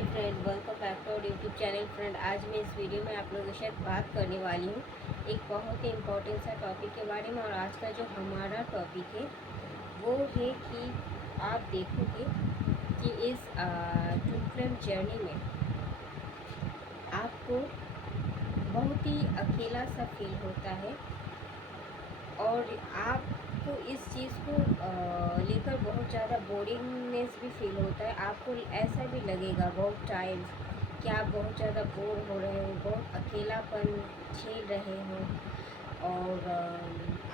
Hi friend, welcome back to our YouTube channel. Friend, आज मैं इस वीडियो में आप लोगों के साथ बात करने वाली हूँ एक बहुत ही इम्पोर्टेंट सा टॉपिक के बारे में। और आज का जो हमारा टॉपिक है वो है कि आप देखोगे कि इस ट्विन फ्लेम जर्नी में आपको बहुत ही अकेला सा फील होता है और आपको इस चीज़ को लेकर बहुत ज़्यादा बोरिंगनेस भी फील होता है। आपको ऐसा भी लगेगा बहुत टाइम कि आप बहुत ज़्यादा बोर हो रहे हो, बहुत अकेलापन झेल रहे हो। और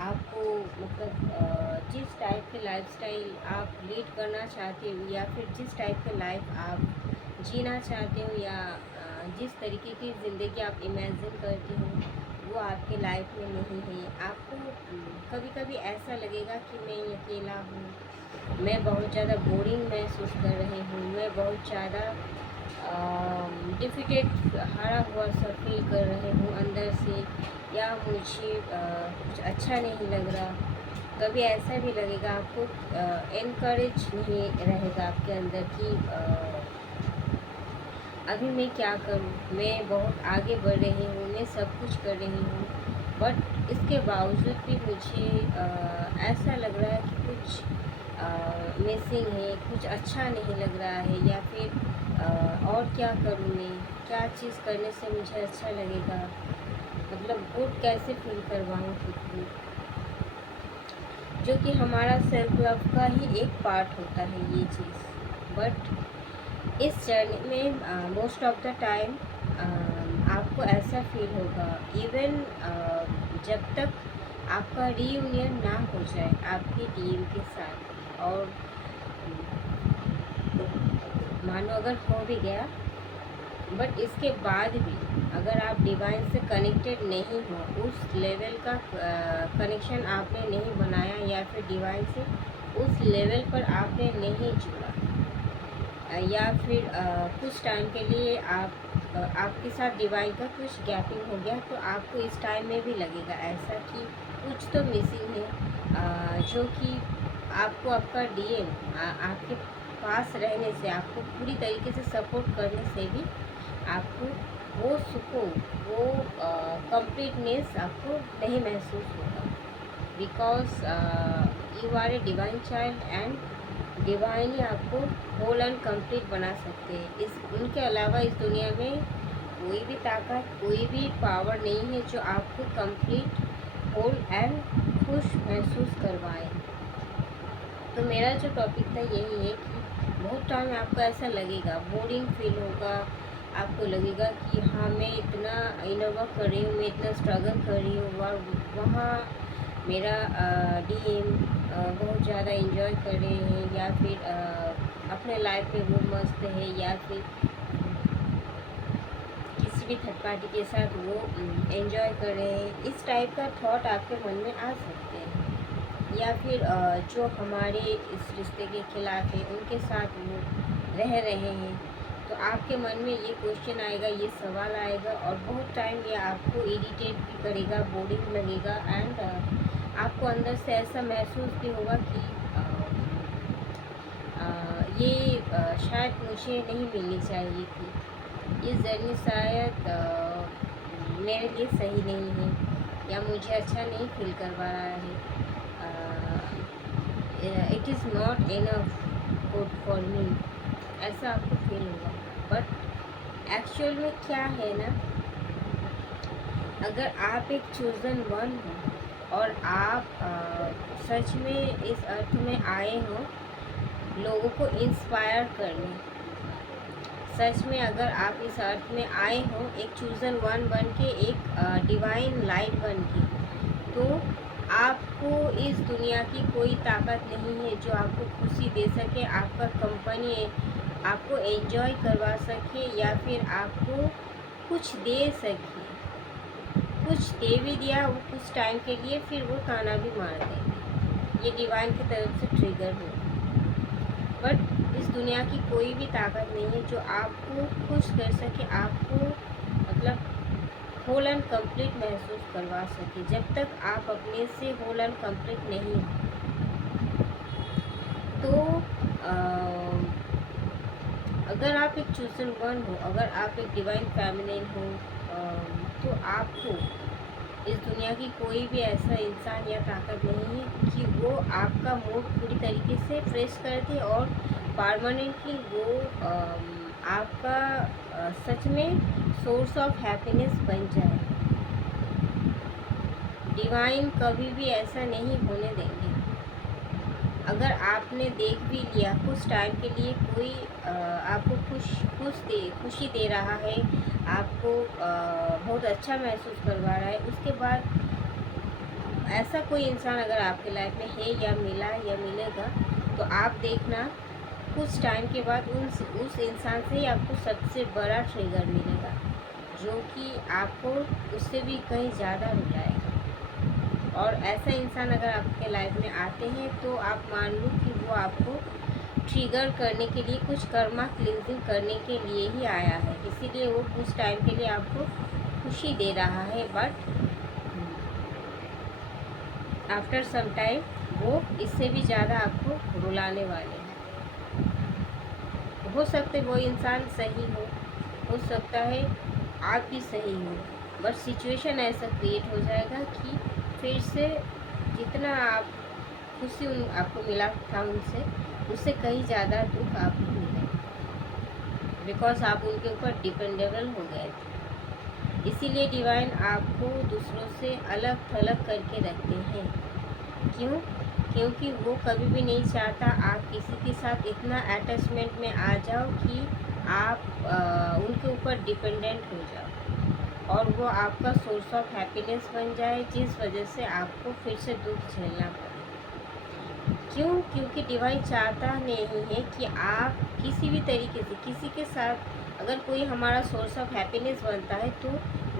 आपको मतलब जिस टाइप के लाइफस्टाइल आप लीड करना चाहते हो या फिर जिस टाइप के लाइफ आप जीना चाहते हो या जिस तरीके की ज़िंदगी आप इमेजिन करते हो वो आपके लाइफ में नहीं है। आपको कभी कभी ऐसा लगेगा कि मैं अकेला हूँ, मैं बहुत ज़्यादा बोरिंग महसूस कर रही हूँ, मैं बहुत ज़्यादा डिफिटेड हारा हुआ सा फील कर रहे हूँ अंदर से, या मुझे कुछ अच्छा नहीं लग रहा। कभी ऐसा भी लगेगा आपको इनकरेज नहीं रहेगा आपके अंदर कि अभी मैं क्या करूँ, मैं बहुत आगे बढ़ रही हूँ, मैं सब कुछ कर रही हूँ, बट इसके बावजूद भी मुझे ऐसा लग रहा है कि कुछ मिसिंग है, कुछ अच्छा नहीं लग रहा है। या फिर और क्या करूँ मैं, क्या चीज़ करने से मुझे अच्छा लगेगा, मतलब गुड कैसे फील करवाऊँ खुद को, जो कि हमारा सेल्फ लव का ही एक पार्ट होता है ये चीज़। बट इस जर्नी में मोस्ट ऑफ द टाइम आपको ऐसा फील होगा, इवन जब तक आपका रीयूनियन ना हो जाए आपके डीएम के साथ, और मानो अगर हो भी गया, बट इसके बाद भी अगर आप डिवाइन से कनेक्टेड नहीं हो, उस लेवल का कनेक्शन आपने नहीं बनाया या फिर डिवाइन से उस लेवल पर आपने नहीं जुड़ा, या फिर कुछ टाइम के लिए आपके साथ डिवाइन का कुछ गैपिंग हो गया, तो आपको इस टाइम में भी लगेगा ऐसा कि कुछ तो मिसिंग है, जो कि आपको आपका डीएम आपके पास रहने से, आपको पूरी तरीके से सपोर्ट करने से भी आपको वो सुकून, वो कंप्लीटनेस आपको नहीं महसूस होगा। Because you are a divine child and divine ही आपको होल एंड कंप्लीट बना सकते हैं। इस उनके अलावा इस दुनिया में कोई भी ताकत, कोई भी पावर नहीं है जो आपको कंप्लीट होल एंड खुश महसूस करवाए। तो मेरा जो टॉपिक था यही है कि बहुत टाइम आपको ऐसा लगेगा, बोरिंग फील होगा, आपको लगेगा कि हाँ मैं इतना इनर वर्क कर रही हूँ, मैं इतना स्ट्रगल कर रही हूँ, और वहाँ मेरा डीएम बहुत ज़्यादा एंजॉय कर रहे हैं, या फिर अपने लाइफ में वो मस्त है, या फिर किसी भी थर्ड पार्टी के साथ वो एंजॉय कर रहे हैं। इस टाइप का थॉट आपके मन में आ सकते हैं। या फिर जो हमारे इस रिश्ते के खिलाफ है उनके साथ वो रह रहे हैं, तो आपके मन में ये क्वेश्चन आएगा, ये सवाल आएगा, और बहुत टाइम ये आपको इरिटेट भी करेगा, बोरिंग लगेगा, एंड आपको अंदर से ऐसा महसूस भी होगा कि ये शायद मुझे नहीं मिलनी चाहिए थी, ये जर्नी शायद मेरे लिए सही नहीं है, या मुझे अच्छा नहीं फील करवा रहा है, it is not enough good for me, ऐसा आपको फील होगा। बट एक्चुअल में क्या है ना, अगर आप एक चूज़न वन हो और आप सच में इस अर्थ में आए हो लोगों को इंस्पायर करने, सच में अगर आप इस अर्थ में आए हो एक चूज़न वन बन के, एक डिवाइन लाइट बन के, तो आपको इस दुनिया की कोई ताकत नहीं है जो आपको खुशी दे सके, आपका कंपनी आपको एंजॉय करवा सके, या फिर आपको कुछ दे सके। कुछ दे भी दिया वो कुछ टाइम के लिए, फिर वो ताना भी मार देंगे, ये डिवाइन की तरफ से ट्रिगर हो। बट इस दुनिया की कोई भी ताकत नहीं है जो आपको खुश कर सके, आपको मतलब होल एंड कंप्लीट महसूस करवा सके, जब तक आप अपने से होल एंड कंप्लीट नहीं हो। तो अगर आप एक चूजन वन हो, अगर आप एक डिवाइन फेमिनिन हो, तो आपको इस दुनिया की कोई भी ऐसा इंसान या ताकत नहीं है कि वो आपका मूड पूरी तरीके से फ्रेश कर दे और परमानेंटली वो आपका सच में सोर्स ऑफ हैप्पीनेस बन जाए। डिवाइन कभी भी ऐसा नहीं होने देंगे। अगर आपने देख भी लिया कुछ टाइम के लिए कोई आपको खुशी दे रहा है, आपको बहुत अच्छा महसूस करवा रहा है, उसके बाद ऐसा कोई इंसान अगर आपके लाइफ में है या मिला या मिलेगा, तो आप देखना कुछ टाइम के बाद उस इंसान से ही आपको सबसे बड़ा ट्रिगर मिलेगा, जो कि आपको उससे भी कहीं ज़्यादा रुलाएगा। और ऐसा इंसान अगर आपके लाइफ में आते हैं तो आप मान लो कि वो आपको ट्रिगर करने के लिए, कुछ कर्मा क्लिनजिंग करने के लिए ही आया है, इसीलिए वो कुछ टाइम के लिए आपको खुशी दे रहा है, बट आफ्टर सम टाइम वो इससे भी ज़्यादा आपको रुलाने वाले हैं। हो सकता है वो इंसान सही हो सकता है आप भी सही हो, बट सिचुएशन ऐसा क्रिएट हो जाएगा कि फिर से जितना आप खुशी आपको मिला था उनसे, उससे कहीं ज़्यादा दुख आपको मिलेगा, बिकॉज आप उनके ऊपर डिपेंडेबल हो गए थे। इसीलिए डिवाइन आपको दूसरों से अलग थलग करके रखते हैं। क्यों? क्योंकि वो कभी भी नहीं चाहता आप किसी के साथ इतना अटैचमेंट में आ जाओ कि आप उनके ऊपर डिपेंडेंट हो जाओ और वो आपका सोर्स ऑफ हैप्पीनेस बन जाए, जिस वजह से आपको फिर से दुख झेलना पड़े। क्यों? क्योंकि डिवाइन चाहता नहीं है कि आप किसी भी तरीके से किसी के साथ, अगर कोई हमारा सोर्स ऑफ हैप्पीनेस बनता है तो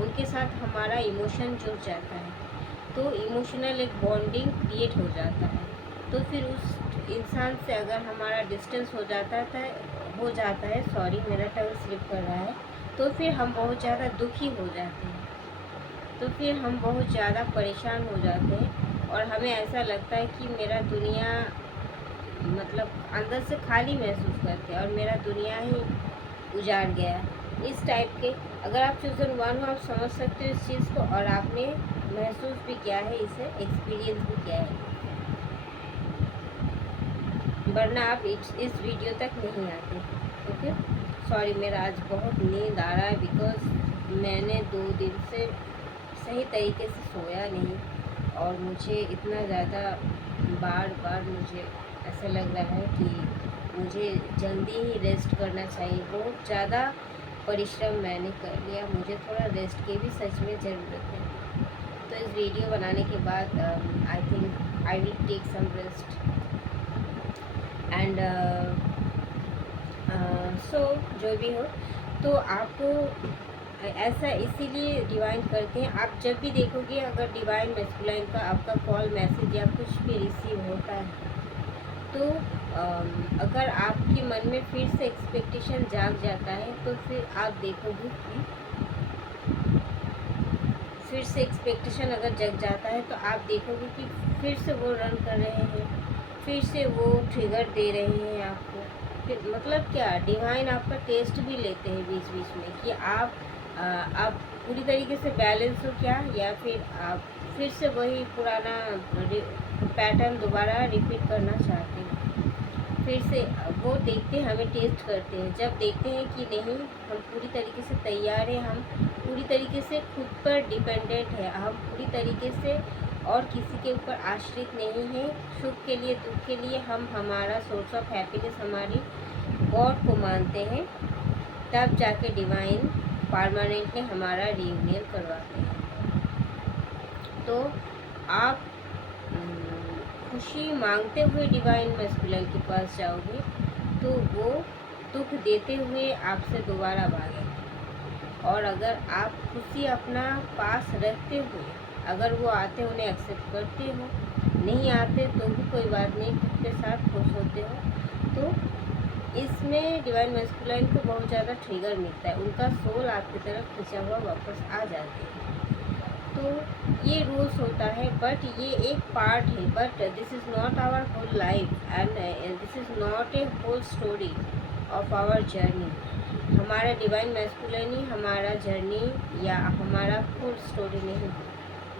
उनके साथ हमारा इमोशन जुड़ जाता है, तो इमोशनल एक बॉन्डिंग क्रिएट हो जाता है। तो फिर उस इंसान से अगर हमारा डिस्टेंस हो जाता है, सॉरी मेरा टंग स्लिप कर रहा है, तो फिर हम बहुत ज़्यादा दुखी हो जाते हैं, तो फिर हम बहुत ज़्यादा परेशान हो जाते हैं और हमें ऐसा लगता है कि मेरा दुनिया, मतलब अंदर से खाली महसूस करते हैं और मेरा दुनिया ही उजाड़ गया। इस टाइप के अगर आप चूजन वन हो, आप समझ सकते हो इस चीज़ को, और आपने महसूस भी किया है, इसे एक्सपीरियंस भी किया है, वरना आप इस वीडियो तक नहीं आते। ओके, सॉरी मेरा आज बहुत नींद आ रहा है, बिकॉज मैंने 2 दिन से सही तरीके से सोया नहीं और मुझे इतना ज़्यादा बार मुझे ऐसा लग रहा है कि मुझे जल्दी ही रेस्ट करना चाहिए। बहुत ज़्यादा परिश्रम मैंने कर लिया, मुझे थोड़ा रेस्ट की भी सच में ज़रूरत है। तो इस वीडियो बनाने के बाद I think I will take some rest and so जो भी हो, तो आपको ऐसा इसीलिए डिवाइन करते हैं। आप जब भी देखोगे अगर डिवाइन मैस्कुलाइन का आपका कॉल, मैसेज या कुछ भी रिसीव होता है, तो अगर आपके मन में फिर से एक्सपेक्टेशन जाग जाता है, तो फिर आप देखोगे कि फिर से एक्सपेक्टेशन अगर जग जाता है, तो आप देखोगे कि फिर से वो रन कर रहे हैं, फिर से वो ट्रिगर दे रहे हैं आपको। फिर मतलब क्या, डिवाइन आपका टेस्ट भी लेते हैं बीच बीच में कि आप पूरी तरीके से बैलेंस हो क्या, या फिर आप फिर से वही पुराना पैटर्न दोबारा रिपीट करना चाहते हैं। फिर से वो देखते हैं, हमें टेस्ट करते हैं। जब देखते हैं कि नहीं, हम पूरी तरीके से तैयार हैं, हम पूरी तरीके से खुद पर डिपेंडेंट है, हम पूरी तरीके से और किसी के ऊपर आश्रित नहीं है, सुख के लिए दुख के लिए हम हमारा सोर्स ऑफ हैप्पीनेस हमारी गॉड को मानते हैं, तब जाके डिवाइन परमानेंटली हमारा रियूनियन करवाते हैं। तो आप खुशी मांगते हुए डिवाइन मैस्कुलाइन के पास जाओगे, तो वो दुख देते हुए आपसे दोबारा भागेंगे। और अगर आप खुशी अपना पास रखते हुए अगर वो आते उन्हें एक्सेप्ट करते हो, नहीं आते तो भी कोई बात नहीं, खुद के साथ खुश होते हो, तो इसमें डिवाइन मैस्कुलाइन को बहुत ज़्यादा ट्रिगर मिलता है, उनका सोल आपकी तरफ खिंचा हुआ वापस आ जाते हैं। तो ये रूल्स होता है, बट ये एक पार्ट है, but this is not our whole life and this is not a whole story of our journey. हमारा डिवाइन मैस्कुलिन ही हमारा जर्नी या हमारा फुल स्टोरी नहीं,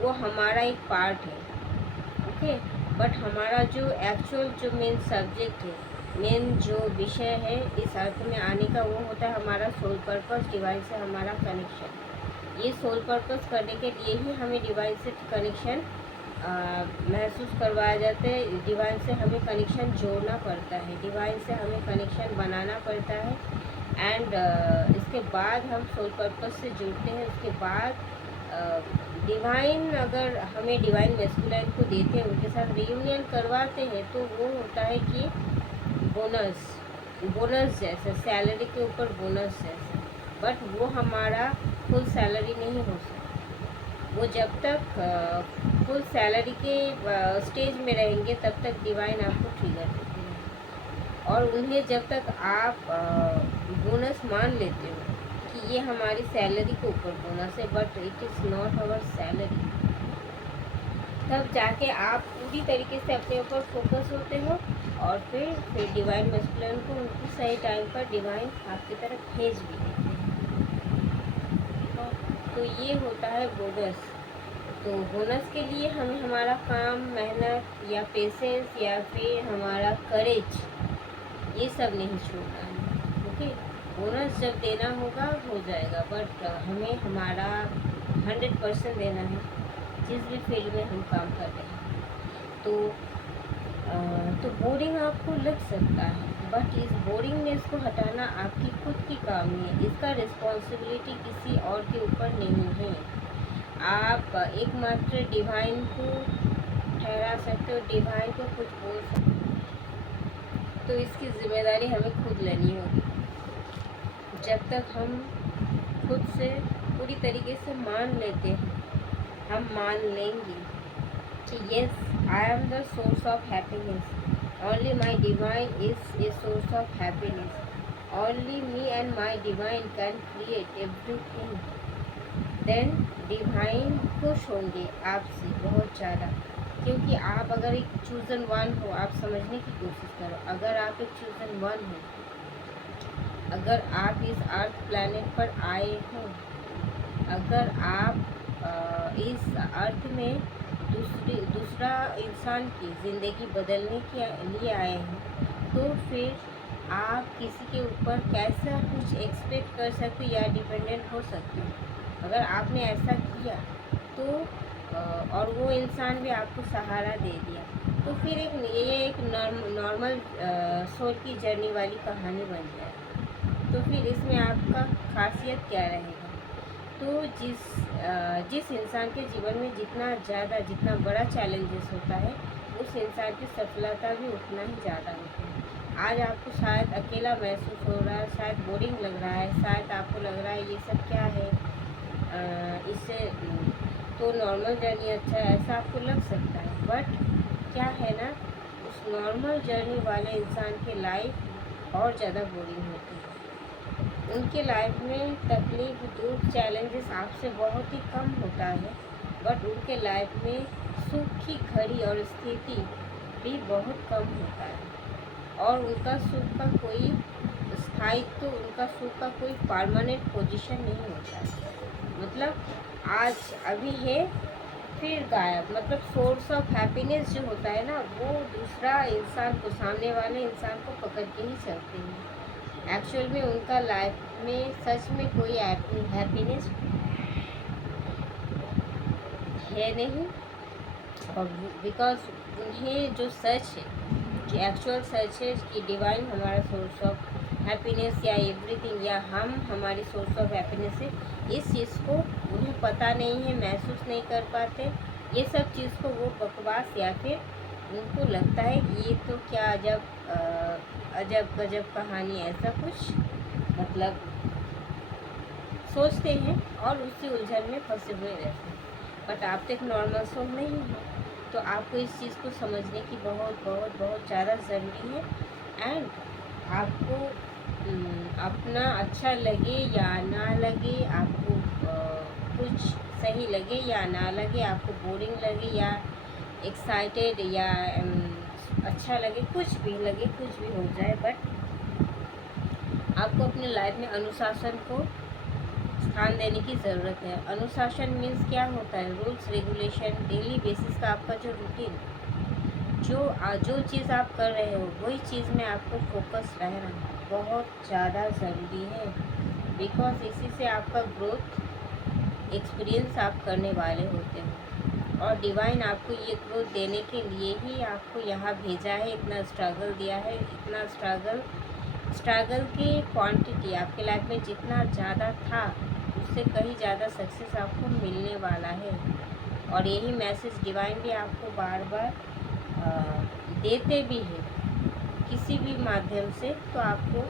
वो हमारा एक पार्ट है, ओके। बट हमारा जो एक्चुअल जो मेन सब्जेक्ट है, मेन जो विषय है इस अर्थ में आने का, वो होता है हमारा सोल पर्पस, डिवाइन से हमारा कनेक्शन। ये सोल पर्पस करने के लिए ही हमें डिवाइन से कनेक्शन महसूस करवाया जाता है। डिवाइन से हमें कनेक्शन जोड़ना पड़ता है, डिवाइन से हमें कनेक्शन बनाना पड़ता है। एंड इसके बाद हम सोल पर्पस से जुड़ते हैं। उसके बाद डिवाइन अगर हमें डिवाइन मैस्कुलाइन को देते हैं, उनके साथ रियूनियन करवाते हैं, तो वो होता है कि बोनस जैसे, सैलरी के ऊपर बोनस जैसे। बट वो हमारा फुल सैलरी नहीं हो सकता। वो जब तक फुल सैलरी के स्टेज में रहेंगे तब तक डिवाइन आपको ट्रिगर देते हैं। और उन्हें जब तक आप बोनस मान लेते हो कि ये हमारी सैलरी के ऊपर बोनस है, but it is not our salary, तब जाके आप पूरी तरीके से अपने ऊपर फोकस होते हो। और फिर डिवाइन मैस्कुलिन को उनकी सही टाइम पर डिवाइन आपकी तरफ भेज भी देते हैं। तो ये होता है बोनस। तो बोनस के लिए हमें हमारा काम, मेहनत या पेशेंस या फिर हमारा करेज, ये सब नहीं छोड़ना है, ओके। बोनस जब देना होगा हो जाएगा, बट हमें हमारा 100% देना है जिस भी फील्ड में हम काम कर रहे हैं। तो बोरिंग आपको लग सकता है, बट इस बोरिंगनेस को हटाना आपकी खुद की काम है। इसका रिस्पॉन्सिबिलिटी किसी और के ऊपर नहीं है। आप एकमात्र डिवाइन को ठहरा सकते हो, डिवाइन को कुछ बोल सकते हो। तो इसकी जिम्मेदारी हमें खुद लेनी होगी। जब तक हम खुद से पूरी तरीके से मान लेते हैं, हम मान लेंगे कि yes, I am the source of happiness, only my divine is a source of happiness, only me and my divine can create everything, then divine खुश होंगे आपसे बहुत ज़्यादा। क्योंकि आप अगर एक चूजन वन हो, आप समझने की कोशिश करो, अगर आप एक चूजन वन हो, अगर आप इस अर्थ प्लैनेट पर आए हो, अगर आप इस अर्थ में दूसरा इंसान की ज़िंदगी बदलने के लिए आए हैं, तो फिर आप किसी के ऊपर कैसा कुछ एक्सपेक्ट कर सकते हो या डिपेंडेंट हो सकते हो। अगर आपने ऐसा किया तो और वो इंसान भी आपको सहारा दे दिया, तो फिर ये एक नॉर्मल सोल की जर्नी वाली कहानी बन जाए। तो फिर इसमें आपका खासियत क्या रहेगा। तो जिस इंसान के जीवन में जितना बड़ा चैलेंजेस होता है, उस इंसान की सफलता भी उतना ही ज़्यादा होती है। आज आपको शायद अकेला महसूस हो रहा है, शायद बोरिंग लग रहा है, शायद आपको लग रहा है ये सब क्या है, इससे तो नॉर्मल जर्नी अच्छा है, ऐसा आपको लग सकता है। बट क्या है ना, उस नॉर्मल जर्नी वाले इंसान की लाइफ और ज़्यादा बोरिंग होती है। उनके लाइफ में तकलीफ, दुख, चैलेंजेस आपसे बहुत ही कम होता है, बट उनके लाइफ में सुख की घड़ी और स्थिति भी बहुत कम होता है। और उनका सुख का कोई स्थायित्व, उनका सुख का कोई परमानेंट पोजीशन नहीं होता है। मतलब आज अभी है फिर गायब। मतलब सोर्स ऑफ हैप्पीनेस जो होता है ना, वो दूसरा इंसान को, सामने वाले इंसान को पकड़ के ही चलते हैं। एक्चुअल में उनका लाइफ में सच में कोई हैप्पीनेस है नहीं। और बिकॉज उन्हें जो सच है, जो एक्चुअल सच है कि डिवाइन हमारा सोर्स ऑफ हैप्पीनेस या एवरीथिंग, या हम हमारी सोर्स ऑफ हैप्पीनेस है, इस चीज़ को उन्हें पता नहीं है, महसूस नहीं कर पाते। ये सब चीज़ को वो बकवास, या फिर उनको लगता है कि ये तो क्या अजब गजब कहानी, ऐसा कुछ मतलब सोचते हैं और उसी उलझन में फंसे हुए रहते हैं। बट आप तो एक नॉर्मल सोल नहीं है, तो आपको इस चीज़ को समझने की बहुत बहुत बहुत ज़्यादा ज़रूरी है। एंड आपको अपना अच्छा लगे या ना लगे, आपको कुछ सही लगे या ना लगे, आपको बोरिंग लगे या एक्साइटेड या अच्छा लगे, कुछ भी लगे, कुछ भी हो जाए, बट आपको अपने लाइफ में अनुशासन को स्थान देने की ज़रूरत है। अनुशासन मीन्स क्या होता है? रूल्स रेगुलेशन, डेली बेसिस का आपका जो रूटीन, जो चीज़ आप कर रहे हो वही चीज़ में आपको फोकस रहना बहुत ज़्यादा ज़रूरी है। बिकॉज इसी से आपका ग्रोथ एक्सपीरियंस आप करने वाले होते हो, और डिवाइन आपको ये ग्रोथ देने के लिए ही आपको यहाँ भेजा है, इतना स्ट्रगल दिया है। इतना स्ट्रगल की क्वांटिटी आपके लाइफ में जितना ज़्यादा था उससे कहीं ज़्यादा सक्सेस आपको मिलने वाला है। और यही मैसेज डिवाइन भी आपको बार बार देते भी है किसी भी माध्यम से, तो आपको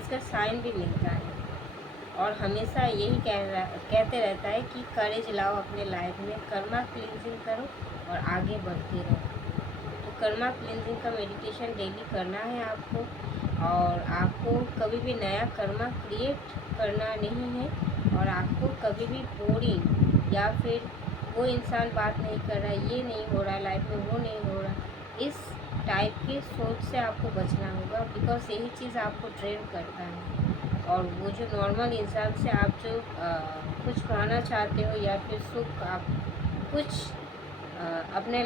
इसका साइन भी मिलता है। और हमेशा यही कहते रहता है कि करेज लाओ अपने लाइफ में, कर्मा क्लींजिंग करो और आगे बढ़ते रहो। तो कर्मा क्लींजिंग का मेडिटेशन डेली करना है आपको, और आपको कभी भी नया कर्मा क्रिएट करना नहीं है, और आपको कभी भी बोरिंग या फिर वो इंसान बात नहीं कर रहा, ये नहीं हो रहा लाइफ में, वो नहीं हो रहा, इस टाइप की सोच से आपको बचना होगा। बिकॉज यही चीज़ आपको ट्रेन करता है। और वो जो नॉर्मल इंसान से आप जो कुछ पाना चाहते हो या फिर सुख, आप कुछ अपने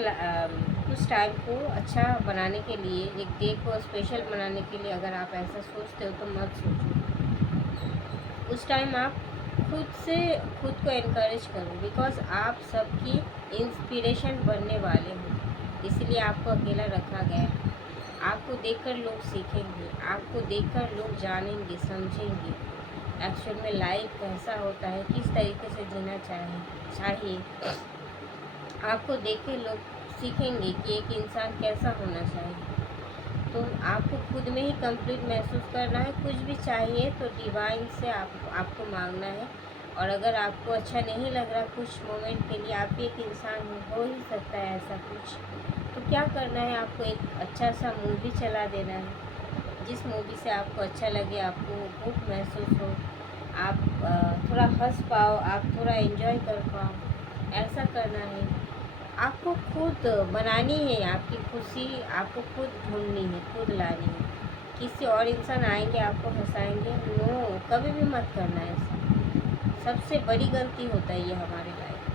कुछ टाइम को अच्छा बनाने के लिए, एक डे को स्पेशल बनाने के लिए अगर आप ऐसा सोचते हो तो मत सोचो। उस टाइम आप खुद को इनकरेज करो। बिकॉज आप सबकी इंस्पिरेशन बनने वाले हो, इसलिए आपको अकेला रखा गया है। आपको देखकर लोग सीखेंगे, आपको देखकर लोग जानेंगे, समझेंगे एक्चुअल में लाइफ कैसा होता है, किस तरीके से जीना चाहिए। आपको देख के लोग सीखेंगे कि एक इंसान कैसा होना चाहिए। तो आपको खुद में ही कंप्लीट महसूस करना है। कुछ भी चाहिए तो डिवाइन से आपको मांगना है। और अगर आपको अच्छा नहीं लग रहा कुछ मोमेंट के लिए, आप भी एक इंसान हो ही सकता है ऐसा कुछ, तो क्या करना है, आपको एक अच्छा सा मूवी चला देना है, जिस मूवी से आपको अच्छा लगे, आपको भूख महसूस हो, आप थोड़ा हंस पाओ, आप थोड़ा एंजॉय कर पाओ, ऐसा करना है। आपको खुद बनानी है, आपकी खुशी आपको खुद ढूंढनी है, खुद लानी है। किसी और इंसान आएंगे आपको हंसाएंगे, नो, कभी भी मत करना ऐसा। सबसे बड़ी गलती होता है ये हमारे लाइफ,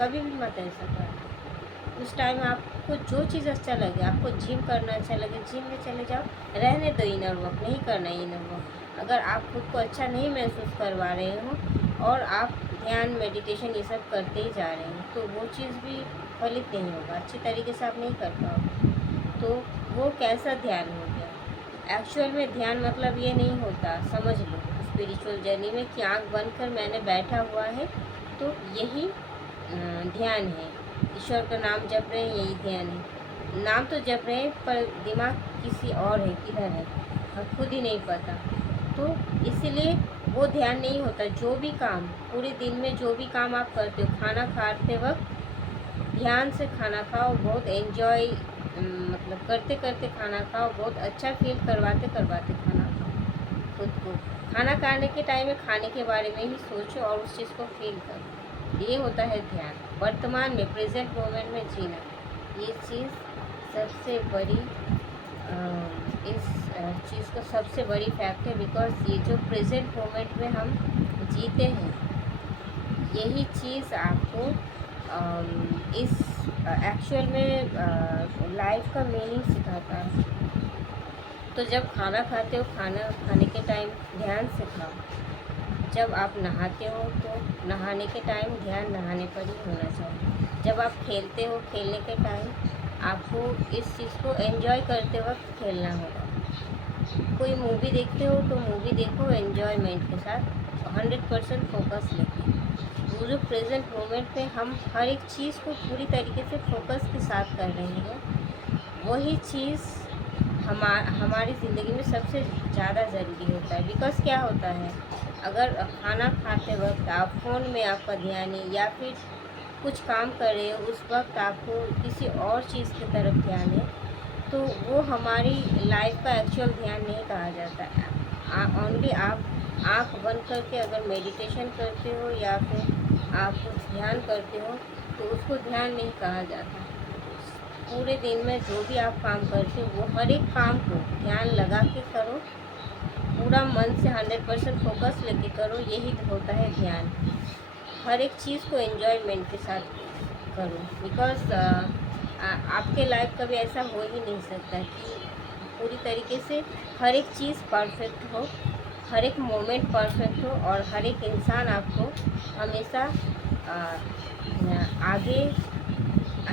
कभी भी मत ऐसा करना। उस टाइम आपको जो चीज़ अच्छा लगे, आपको जिम करना अच्छा लगे, जिम में चले जाओ, रहने दो इनर वर्क, नहीं करना इनर वर्क। अगर आप खुद को अच्छा नहीं महसूस करवा रहे हो और आप ध्यान मेडिटेशन ये सब करते ही जा रहे हैं, तो वो चीज़ भी फलित नहीं होगा, अच्छी तरीके से आप नहीं कर पाओगे। तो वो कैसा ध्यान हो गया? एक्चुअल में ध्यान मतलब ये नहीं होता, समझ लो स्पिरिचुअल जर्नी में, कि आँख बंद कर मैंने बैठा हुआ है तो यही ध्यान है। ईश्वर का नाम जप रहे हैं, यही ध्यान है। नाम तो जप रहे हैं पर दिमाग किसी और है, किधर है, खुद ही नहीं पता। तो इसीलिए वो ध्यान नहीं होता। जो भी काम पूरे दिन में, जो भी काम आप करते हो, खाना खाते वक्त ध्यान से खाना खाओ, बहुत एंजॉय मतलब करते करते खाना खाओ, बहुत अच्छा फील करवाते करवाते खाना खाओ। खुद को खाना खाने के टाइम में खाने के बारे में ही सोचो और उस चीज़ को फील करो। ये होता है ध्यान। वर्तमान में, प्रेजेंट मोमेंट में जीना, ये चीज़ सबसे बड़ी इस चीज़ का सबसे बड़ी फैक्ट है। बिकॉज ये जो प्रेजेंट मोमेंट में हम जीते हैं, यही चीज़ आपको इस एक्चुअल में लाइफ का मीनिंग सिखाता है। तो जब खाना खाते हो, खाना खाने के टाइम ध्यान से खाओ। जब आप नहाते हो तो नहाने के टाइम ध्यान नहाने पर ही होना चाहिए। जब आप खेलते हो, खेलने के टाइम आपको इस चीज़ को एंजॉय करते वक्त खेलना होगा। कोई मूवी देखते हो तो मूवी देखो एंजॉयमेंट के साथ, 100% फोकस लेके। वो जो प्रेजेंट मोमेंट में हम हर एक चीज़ को पूरी तरीके से फोकस के साथ कर रहे हैं, वही चीज़ हमारी ज़िंदगी में सबसे ज़्यादा ज़रूरी होता है। बिकॉज़ क्या होता है, अगर खाना खाते वक्त आप फ़ोन में आपका ध्यान है या फिर कुछ काम कर रहे हो, उस वक्त आपको किसी और चीज़ की तरफ ध्यान है, तो वो हमारी लाइफ का एक्चुअल ध्यान नहीं कहा जाता है। ओनली आप आँख बंद करके अगर मेडिटेशन करते हो या फिर आप कुछ ध्यान करते हो, तो उसको ध्यान नहीं कहा जाता। पूरे दिन में जो भी आप काम करते हो, वो हर एक काम को ध्यान लगा के करो, पूरा मन से 100% फोकस लेके करो, यही तो होता है ध्यान। हर एक चीज़ को एन्जॉयमेंट के साथ करो, बिकॉज़ आपके लाइफ कभी ऐसा हो ही नहीं सकता कि पूरी तरीके से हर एक चीज़ परफेक्ट हो, हर एक मोमेंट परफेक्ट हो, और हर एक इंसान आपको हमेशा आगे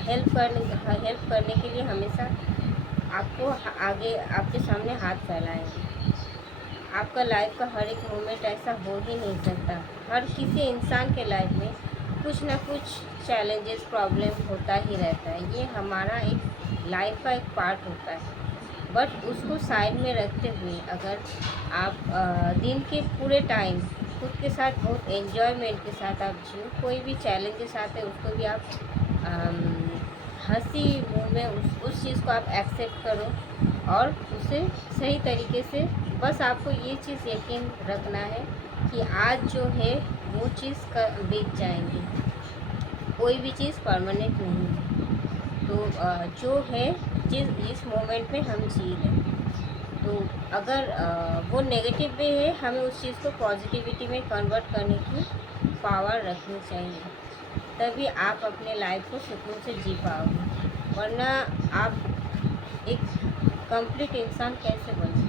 हेल्प करने के लिए हमेशा आपको आगे आपके सामने हाथ फैलाएंगे। आपका लाइफ का हर एक मोमेंट ऐसा हो ही नहीं सकता। हर किसी इंसान के लाइफ में कुछ ना कुछ चैलेंजेस प्रॉब्लम होता ही रहता है, ये हमारा एक लाइफ का एक पार्ट होता है। बट उसको साइड में रखते हुए अगर आप दिन के पूरे टाइम खुद के साथ बहुत एन्जॉयमेंट के साथ आप जियो, कोई भी चैलेंजेस आते हैं उसको भी आप हंसी मुँह में उस चीज़ को आप एक्सेप्ट करो और उसे सही तरीके से, बस आपको ये चीज़ यकीन रखना है कि आज जो है वो चीज़ बीत जाएंगी, कोई भी चीज़ परमानेंट नहीं है। तो जो है जिस मोमेंट में हम जी रहे, तो अगर वो नेगेटिव भी है, हमें उस चीज़ को पॉजिटिविटी में कन्वर्ट करने की पावर रखनी चाहिए, तभी आप अपने लाइफ को सुकून से जी पाओगे। वरना आप एक कंप्लीट इंसान कैसे बने?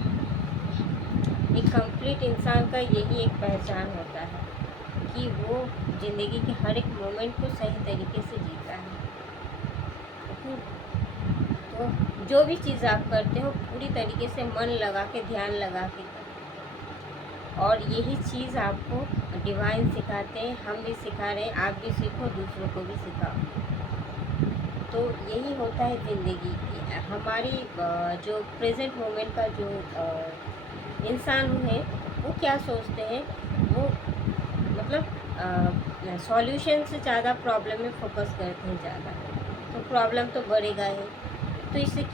एक कंप्लीट इंसान का यही एक पहचान होता है कि वो ज़िंदगी के हर एक मोमेंट को सही तरीके से जीता है। तो जो भी चीज़ आप करते हो पूरी तरीके से मन लगा के, ध्यान लगा के करो, और यही चीज़ आपको डिवाइन सिखाते हैं, हम भी सिखा रहे हैं, आप भी सीखो, दूसरों को भी सिखाओ। तो यही होता है ज़िंदगी की हमारी जो प्रेजेंट मोमेंट का जो इंसान है वो क्या सोचते हैं, वो मतलब सॉल्यूशन से ज़्यादा प्रॉब्लम में फोकस करते हैं ज़्यादा, तो प्रॉब्लम तो बढ़ेगा ही। तो इससे